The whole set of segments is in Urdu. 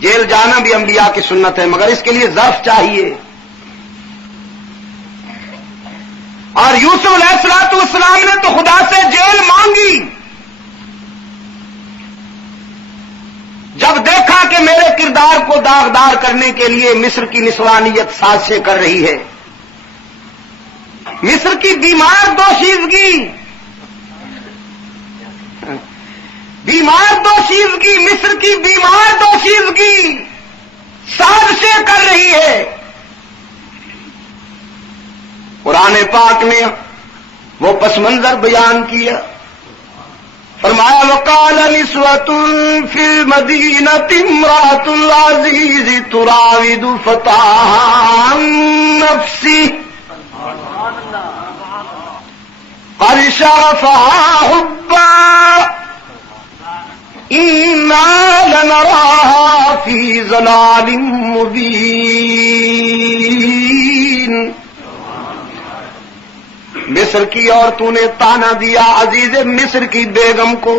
جیل جانا بھی انبیاء کی سنت ہے، مگر اس کے لیے ظرف چاہیے. اور یوسف علیہ السلام نے تو خدا سے جیل مانگی. جب دیکھا کہ میرے کردار کو داغدار کرنے کے لیے مصر کی نسوانیت سازشیں کر رہی ہے، مصر کی بیمار دوشیزگی مصر کی بیمار دوشیزگی سازشیں کر رہی ہے. قرآن پاک نے وہ پس منظر بیان کیا. فرمایا وقال نسوة في المدينة امرأة العزيز تراود فتاها عن نفسه قد شغفها حبا إنا لنراها في ضلال مبين. مصر کی عورتوں نے تانا دیا عزیز مصر کی بیگم کو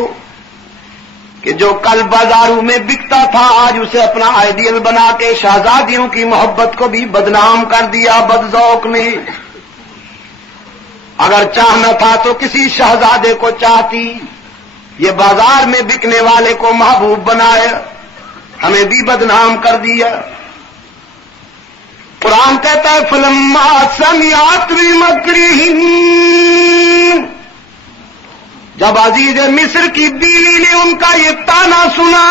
کہ جو کل بازاروں میں بکتا تھا آج اسے اپنا آئیڈیل بنا کے شہزادیوں کی محبت کو بھی بدنام کر دیا بدذوق نے. اگر چاہنا تھا تو کسی شہزادے کو چاہتی، یہ بازار میں بکنے والے کو محبوب بنایا، ہمیں بھی بدنام کر دیا. قرآن کہتا ہے فلما سمعت بمکرہن، جب عزیز مصر کی بیوی نے ان کا یہ تانا سنا،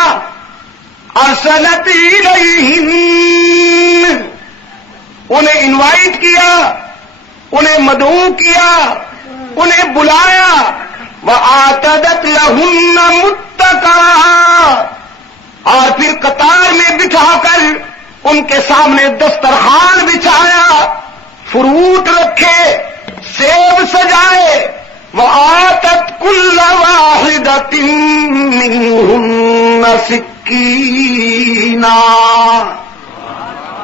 ارسلت الیہن، انہیں انوائٹ کیا، انہیں مدعو کیا، انہیں بلایا، وآتدت لہن متکئا، اور پھر قطار میں بٹھا کر ان کے سامنے دسترخوان بچھایا، فروٹ رکھے، سیب سجائے، وآتت کل واحدۃ منہن سکینا،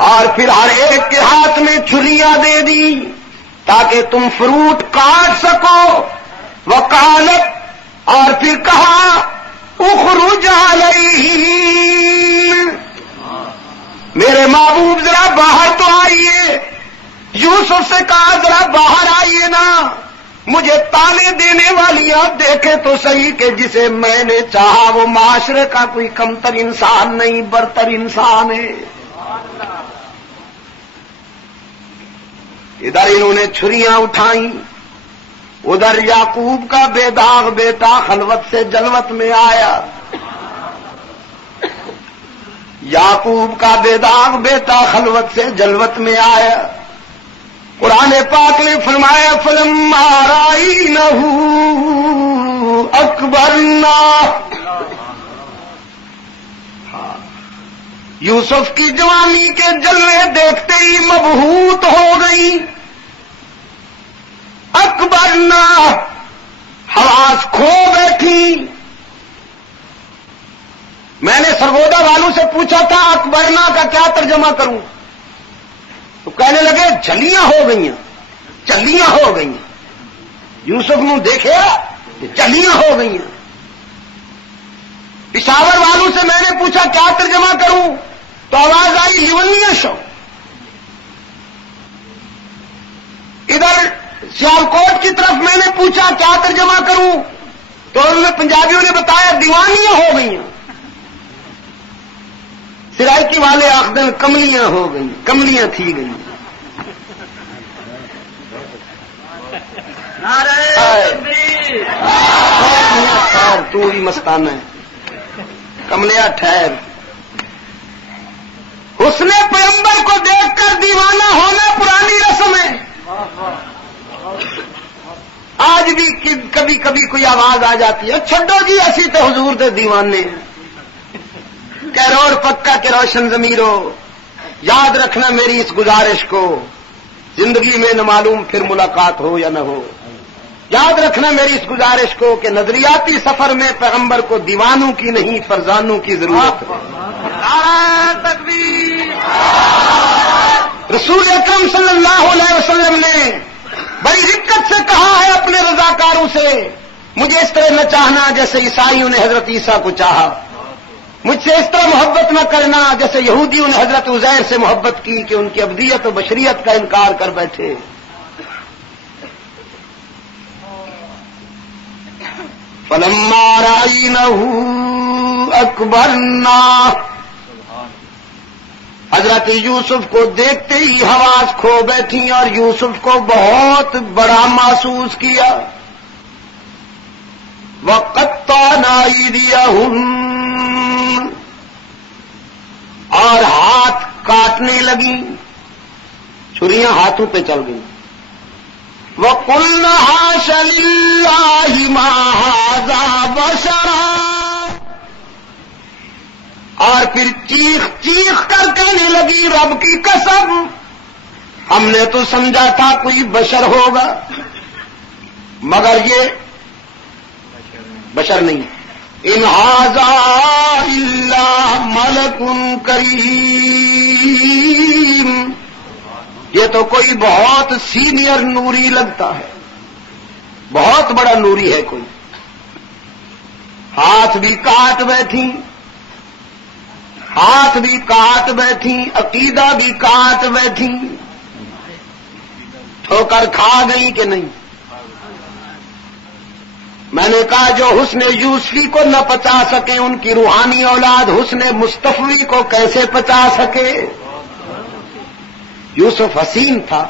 اور پھر ہر ایک کے ہاتھ میں چھریاں دے دی تاکہ تم فروٹ کاٹ سکو. وقالت، اور پھر کہا اخرج علیہم، میرے محبوب ذرا باہر تو آئیے. یوسف سے کہا ذرا باہر آئیے نا، مجھے تانے دینے والی آپ دیکھے تو صحیح کہ جسے میں نے چاہا وہ معاشرے کا کوئی کمتر انسان نہیں، برتر انسان ہے. ادھر انہوں نے چھریاں اٹھائیں، ادھر یعقوب کا بے داغ بیٹا خلوت سے جلوت میں آیا. یعقوب کا بے داغ بیٹا خلوت سے جلوت میں آیا. قرآن پاک نے فرمایا فلما رأینہ اکبرنا، یوسف کی جوانی کے جلوے دیکھتے ہی مبہوت ہو گئی. اکبرنا، حواس کھو بیٹھی. میں نے سرگودا والوں سے پوچھا تھا اکبرنا کا کیا ترجمہ کروں، تو کہنے لگے جلیاں ہو گئیں، چلیاں ہو گئیں. یوسف نے دیکھے چلیاں ہو گئیں. پشاور والوں سے میں نے پوچھا کیا ترجمہ کروں، تو آواز آئی لیونیاں شو. ادھر سیالکوٹ کی طرف میں نے پوچھا کیا ترجمہ کروں، تو انہوں نے پنجابیوں نے بتایا دیوانیاں ہو گئیں. سرائکی والے آخدن کملیاں ہو گئیں، کملیاں تھی گئیں. تو ہی مستانہ ہے، کملیا ٹھہر. حسن پیغمبر کو دیکھ کر دیوانہ ہونا پرانی رسم ہے. آج بھی کبھی کبھی کوئی آواز آ جاتی ہے چھڈو جی اسی تو حضور دے دیوانے کیرور پکا کے روشن ضمیرو. یاد رکھنا میری اس گزارش کو، زندگی میں نہ معلوم پھر ملاقات ہو یا نہ ہو. یاد رکھنا میری اس گزارش کو کہ نظریاتی سفر میں پیغمبر کو دیوانوں کی نہیں فرزانوں کی ضرورت ہے. رسول اکرم صلی اللہ علیہ وسلم نے بڑی دقت سے کہا ہے اپنے رضاکاروں سے، مجھے اس طرح نہ چاہنا جیسے عیسائیوں نے حضرت عیسیٰ کو چاہا، مجھ سے اس طرح محبت نہ کرنا جیسے یہودیوں نے حضرت عزیر سے محبت کی کہ ان کی ابدیت و بشریت کا انکار کر بیٹھے. فلما رأينه اکبرنا، حضرت یوسف کو دیکھتے ہی حواس کھو بیٹھی اور یوسف کو بہت بڑا محسوس کیا. وقطعنا أيديهن، اور ہاتھ کاٹنے لگی، چھریاں ہاتھوں پہ چل گئی. وَقُلْنَا حَاشَ لِلَّهِ مَا هَذَا بَشَرًا، اور پھر چیخ چیخ کر کہنے لگی رب کی قسم ہم نے تو سمجھا تھا کوئی بشر ہوگا مگر یہ بشر نہیں. ان ھذا الا ملک کریم، یہ تو کوئی بہت سینئر نوری لگتا ہے، بہت بڑا نوری ہے کوئی. ہاتھ بھی کاٹ بیٹھی، ہاتھ بھی کاٹ بیٹھی، عقیدہ بھی کاٹ بیٹھی. ٹھوکر کھا گئی کہ نہیں؟ میں نے کہا جو حسن یوسفی کو نہ پچا سکے ان کی روحانی اولاد حسن مصطفی کو کیسے پچا سکے؟ یوسف حسین تھا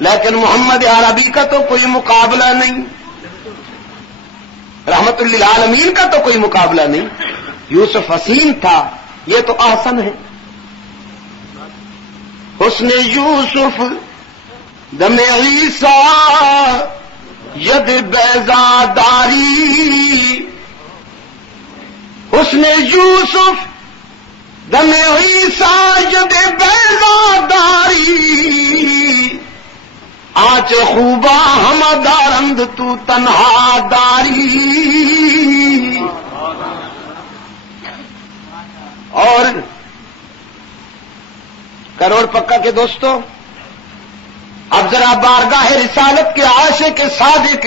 لیکن محمد عربی کا تو کوئی مقابلہ نہیں، رحمت للعالمین کا تو کوئی مقابلہ نہیں. یوسف حسین تھا، یہ تو احسن ہے. حسن یوسف دم عیسیٰ ید بیضاداری، حسن یوسف دم عیسیٰ ید بیضاداری، آنچ خوبا ہم دارند تو تنہا داری. اور کروڑ پکا کے دوستو، اب ذرا بارگاہ رسالت کے عاشق صادق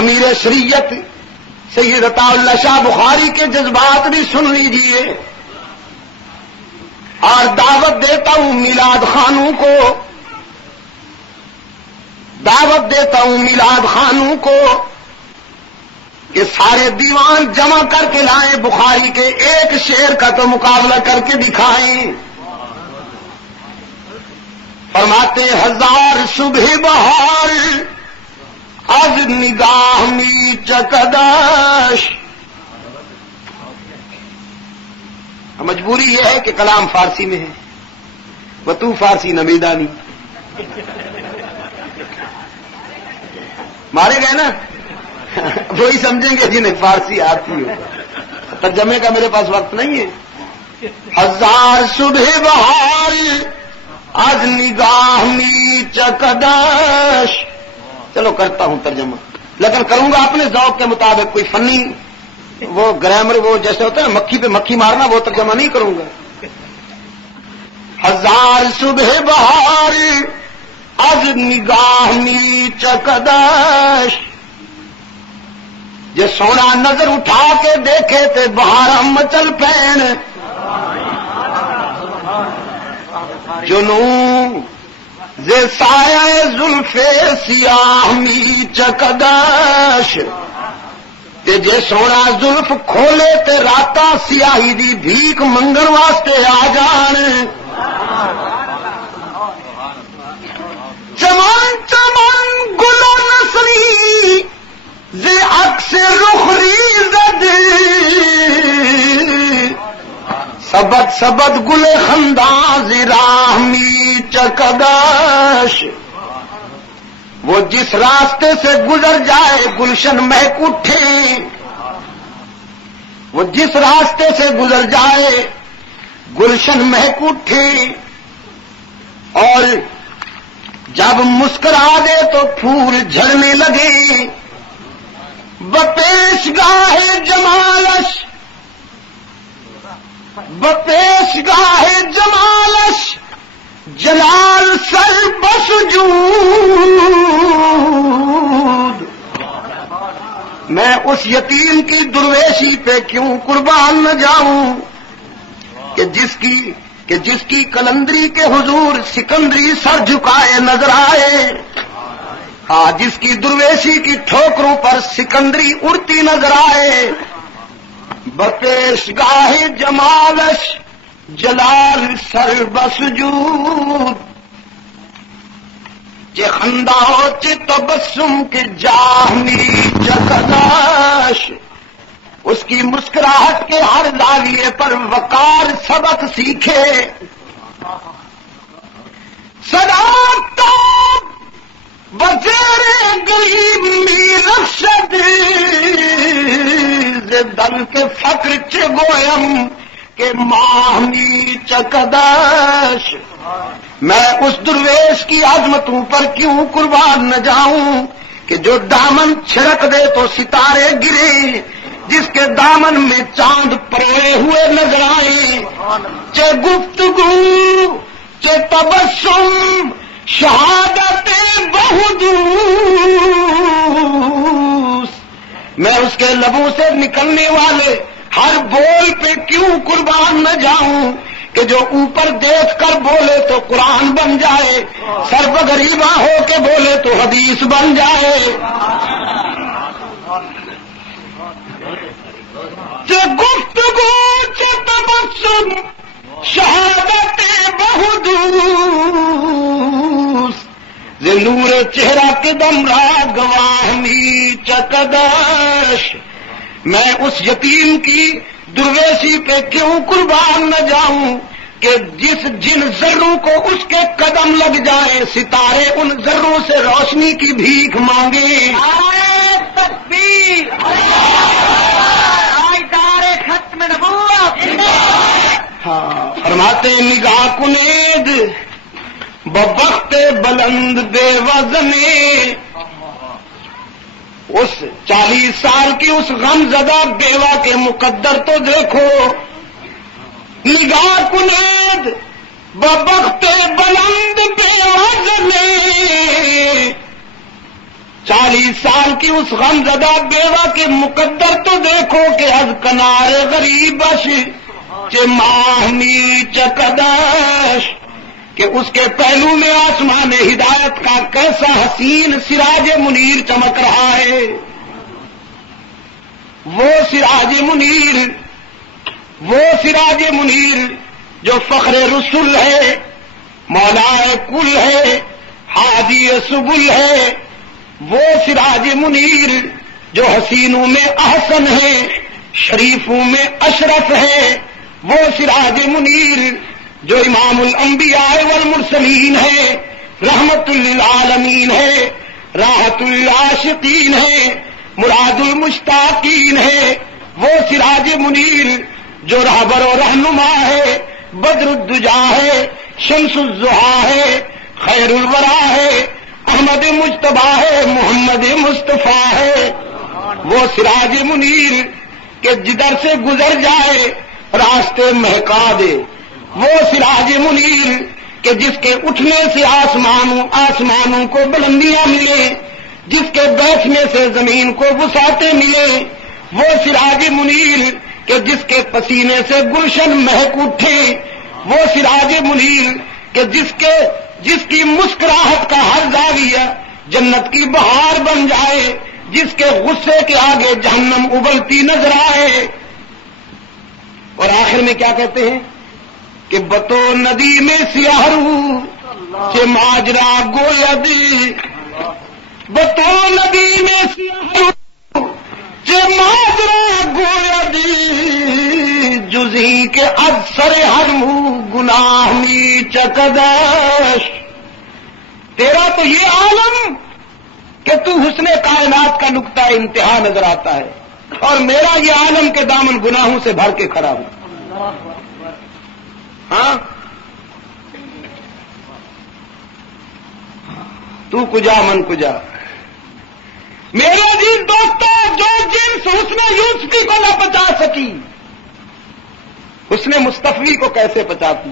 امیر شریعت سید عطا اللہ شاہ بخاری کے جذبات بھی سن لیجئے. اور دعوت دیتا ہوں میلاد خانوں کو، دعوت دیتا ہوں میلاد خانوں کو کہ سارے دیوان جمع کر کے لائیں، بخاری کے ایک شعر کا تو مقابلہ کر کے دکھائیں. فرماتے ہزار صبح بہار از نگاہ می چکداش. مجبوری یہ ہے کہ کلام فارسی میں ہے، وہ تو فارسی نمیدانی مارے گئے نا وہی سمجھیں گے جنہیں فارسی آتی ہو. ترجمے کا میرے پاس وقت نہیں ہے. ہزار صبح بہار از نگاہ می چکداش. چلو کرتا ہوں ترجمہ، لیکن کروں گا اپنے ذوق کے مطابق. کوئی فنی وہ گرامر وہ جیسے ہوتا ہے مکھی پہ مکھی مارنا، وہ ترجمہ نہیں کروں گا. ہزار صبح بہار از نگاہ می چکداش، جے سونا نظر اٹھا کے دیکھے تے بہار مچل پین. جنوں زے سایہ زلف سیاہ می چکداش، تے جے سونا زلف کھولے تے راتاں سیاہی دی بھیک منگن واسطے آ جان. چمن چمن گل و نسری زے عکس رخ ریزد، سبد سبد گل خنداز راہ می چکداش. وہ جس راستے سے گزر جائے گلشن مہک اٹھے، وہ جس راستے سے گزر جائے گلشن مہک اٹھے. اور جب مسکرا دے تو پھول جھڑنے لگے. بپیش گاہ جمالش، بپیش گاہ جمالش جلال سر بسجود. میں اس یتیم کی درویشی پہ کیوں قربان نہ جاؤں کہ جس کی کلندری کے حضور سکندری سر جھکائے نظر آئے، ہاں جس کی درویشی کی ٹھوکروں پر سکندری اڑتی نظر آئے، بپیش گاہ جمالش جلال سر بسجود چے خنداؤ چے تبسم کے جاہنی چکداش، اس کی مسکراہٹ کے ہر زاویے پر وقار سبق سیکھے، صداقت بزیر گلیمی رخشد دل کے فقر چے گویم کہ ماہنی چکداش، میں اس درویش کی عظمتوں پر کیوں قربان نہ جاؤں کہ جو دامن چھڑک دے تو ستارے گرے، جس کے دامن میں چاند پروئے ہوئے نظر آئے، چے گفتگو چے تبسم شہادت بہدوس، میں اس کے لبوں سے نکلنے والے ہر بول پہ کیوں قربان نہ جاؤں کہ جو اوپر دیکھ کر بولے تو قرآن بن جائے، سر بغریبہ ہو کے بولے تو حدیث بن جائے، چے گفتگو چے تبسم شہادت بہدوس نور چہرہ قدم را گواہمی چکداش، میں اس یتیم کی درویشی پہ کیوں قربان نہ جاؤں کہ جن ذروں کو اس کے قدم لگ جائے ستارے ان ذروں سے روشنی کی بھیک مانگے، تکبیر دار ختم نبوت، ہاں فرماتے نگاہ کنید ببخت بلند بے وزنے، اس 40 سال کی اس غم زدہ بیوہ کے مقدر تو دیکھو، نگاہ کنید ببخت بلند بے وزنے، 40 سال کی اس غم زدہ بیوہ کے مقدر تو دیکھو کہ از کنار غریبش چے ماہنی چکداش، کہ اس کے پہلو میں آسمان ہدایت کا کیسا حسین سراج منیر چمک رہا ہے، وہ سراج منیر جو فخر رسول ہے، مولا کل ہے، ہادی سبل ہے، وہ سراج منیر جو حسینوں میں احسن ہے، شریفوں میں اشرف ہے، وہ سراج منیر جو امام الانبیاء والمرسلین ہے، رحمت للعالمین ہے، راحت العاشقین ہے، مراد المشتاقین ہے، وہ سراج منیر جو رہبر و رہنما ہے، بدر الدجا ہے، شمس الضحیٰ ہے، خیر الورا ہے، احمد مجتبیٰ ہے، محمد مصطفیٰ ہے، وہ سراج منیر کہ جدھر سے گزر جائے راستے مہکا دے، وہ سراج منیر کہ جس کے اٹھنے سے آسمانوں کو بلندیاں ملے، جس کے بیٹھنے سے زمین کو وسعتیں ملے، وہ سراج منیر کہ جس کے پسینے سے گلشن مہک اٹھے، وہ سراج منیر کہ جس کی مسکراہٹ کا ہر زاویہ جنت کی بہار بن جائے، جس کے غصے کے آگے جہنم ابلتی نظر آئے۔ اور آخر میں کیا کہتے ہیں کہ بتو ندی میں سیاہ رو چے ماجرا گویدی، بتو ندی میں سیاہ رو چے ماجرا گویدی، جزی کے اثر ہرمو گناہ می چکداش، تیرا تو یہ عالم کہ تو حسن کائنات کا نقطہ انتہا نظر آتا ہے، اور میرا یہ عالم کے دامن گناہوں سے بھر کے کھڑا ہوں۔ ہاں تو کجا من کجا، میرے عزیز دوستوں، جو جنس حسن یوسفی کو نہ بچا سکی، حسن مصطفی کو کیسے بچاتی؟